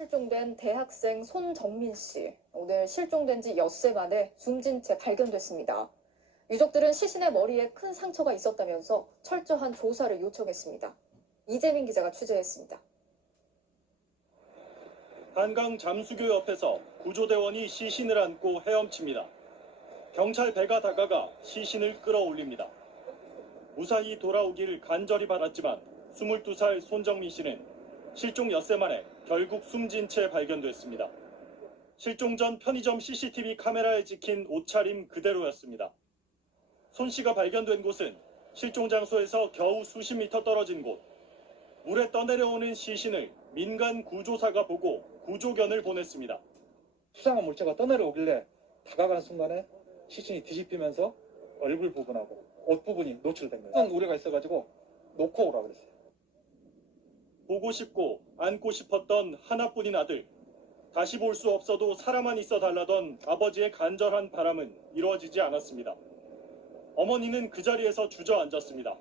실종된 대학생 손정민 씨. 오늘 실종된 지 엿새 만에 숨진 채 발견됐습니다. 유족들은 시신의 머리에 큰 상처가 있었다면서 철저한 조사를 요청했습니다. 이재민 기자가 취재했습니다. 한강 잠수교 옆에서 구조대원이 시신을 안고 헤엄칩니다. 경찰 배가 다가가 시신을 끌어올립니다. 무사히 돌아오길 간절히 바랐지만 22살 손정민 씨는 실종 엿새 만에 결국 숨진 채 발견됐습니다. 실종 전 편의점 CCTV 카메라에 찍힌 옷차림 그대로였습니다. 손 씨가 발견된 곳은 실종 장소에서 겨우 수십 미터 떨어진 곳. 물에 떠내려오는 시신을 민간 구조사가 보고 구조견을 보냈습니다. 수상한 물체가 떠내려오길래 다가가는 순간에 시신이 뒤집히면서 얼굴 부분하고 옷 부분이 노출된 거예요. 큰 우려가 있어가지고 놓고 오라 그랬어요. 보고 싶고 안고 싶었던 하나뿐인 아들. 다시 볼 수 없어도 살아만 있어 달라던 아버지의 간절한 바람은 이루어지지 않았습니다. 어머니는 그 자리에서 주저앉았습니다.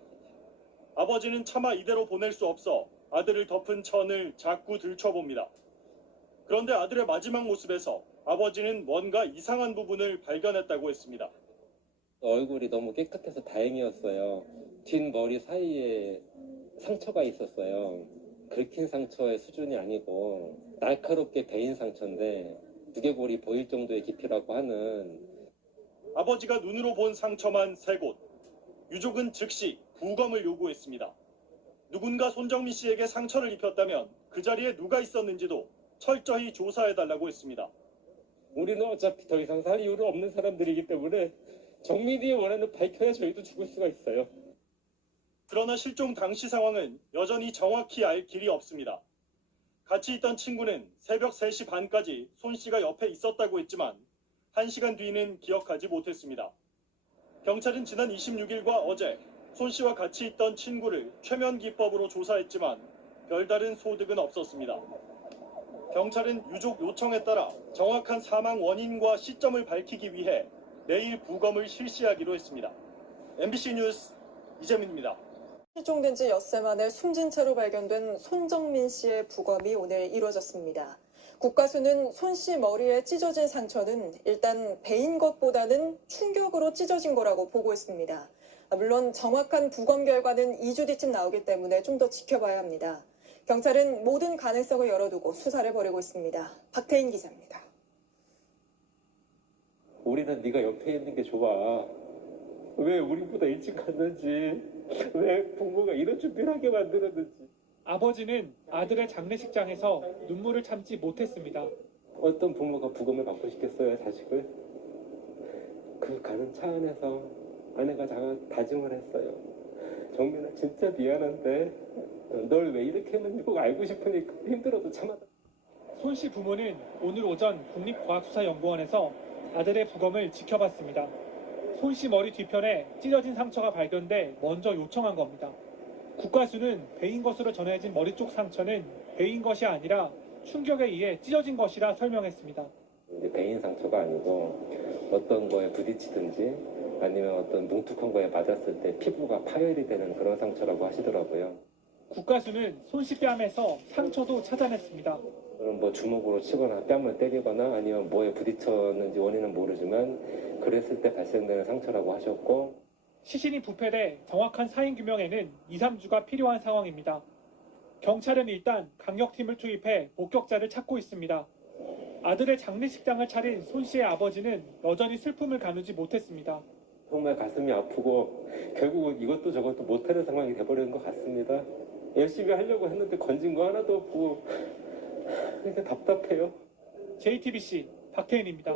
아버지는 차마 이대로 보낼 수 없어 아들을 덮은 천을 자꾸 들춰봅니다. 그런데 아들의 마지막 모습에서 아버지는 뭔가 이상한 부분을 발견했다고 했습니다. 얼굴이 너무 깨끗해서 다행이었어요. 뒷머리 사이에 상처가 있었어요. 긁힌 상처의 수준이 아니고 날카롭게 베인 상처인데 두개골이 보일 정도의 깊이라고 하는. 아버지가 눈으로 본 상처만 3곳. 유족은 즉시 부검을 요구했습니다. 누군가 손정민 씨에게 상처를 입혔다면 그 자리에 누가 있었는지도 철저히 조사해달라고 했습니다. 우리는 어차피 더 이상 살 이유는 없는 사람들이기 때문에 정민이의 원한을 밝혀야 저희도 죽을 수가 있어요. 그러나 실종 당시 상황은 여전히 정확히 알 길이 없습니다. 같이 있던 친구는 새벽 3시 반까지 손 씨가 옆에 있었다고 했지만 1시간 뒤는 기억하지 못했습니다. 경찰은 지난 26일과 어제 손 씨와 같이 있던 친구를 최면 기법으로 조사했지만 별다른 소득은 없었습니다. 경찰은 유족 요청에 따라 정확한 사망 원인과 시점을 밝히기 위해 내일 부검을 실시하기로 했습니다. MBC 뉴스 이재민입니다. 실종된 지 엿새 만에 숨진 채로 발견된 손정민 씨의 부검이 오늘 이루어졌습니다. 국가수는 손 씨 머리에 찢어진 상처는 일단 베인 것보다는 충격으로 찢어진 거라고 보고했습니다. 물론 정확한 부검 결과는 2주 뒤쯤 나오기 때문에 좀 더 지켜봐야 합니다. 경찰은 모든 가능성을 열어두고 수사를 벌이고 있습니다. 박태인 기자입니다. 우리는 네가 옆에 있는 게 좋아. 왜 우리보다 일찍 갔는지, 왜 부모가 이런 준비를 하게 만들었는지. 아버지는 아들의 장례식장에서 눈물을 참지 못했습니다. 어떤 부모가 부검을 받고 싶겠어요, 자식을? 그 가는 차 안에서 아내가 다짐을 했어요. 정민아, 진짜 미안한데 널 왜 이렇게 했는지 꼭 알고 싶으니까 힘들어도 참아다. 손 씨 부모는 오늘 오전 국립과학수사연구원에서 아들의 부검을 지켜봤습니다. 손 씨 머리 뒤편에 찢어진 상처가 발견돼 먼저 요청한 겁니다. 국가수는 베인 것으로 전해진 머리 쪽 상처는 베인 것이 아니라 충격에 의해 찢어진 것이라 설명했습니다. 이제 베인 상처가 아니고 어떤 거에 부딪히든지 아니면 어떤 뭉툭한 거에 맞았을 때 피부가 파열이 되는 그런 상처라고 하시더라고요. 국가수는 손 씨 뺨에서 상처도 찾아냈습니다. 그럼 뭐 주먹으로 치거나 뺨을 때리거나 아니면 뭐에 부딪혔는지 원인은 모르지만 그랬을 때 발생되는 상처라고 하셨고, 시신이 부패돼 정확한 사인 규명에는 2, 3주가 필요한 상황입니다. 경찰은 일단 강력팀을 투입해 목격자를 찾고 있습니다. 아들의 장례식장을 차린 손 씨의 아버지는 여전히 슬픔을 가누지 못했습니다. 정말 가슴이 아프고 결국은 이것도 저것도 못하는 상황이 돼버리는 것 같습니다. 열심히 하려고 했는데 건진 거 하나도 없고 그러니까 답답해요. JTBC 박태인입니다.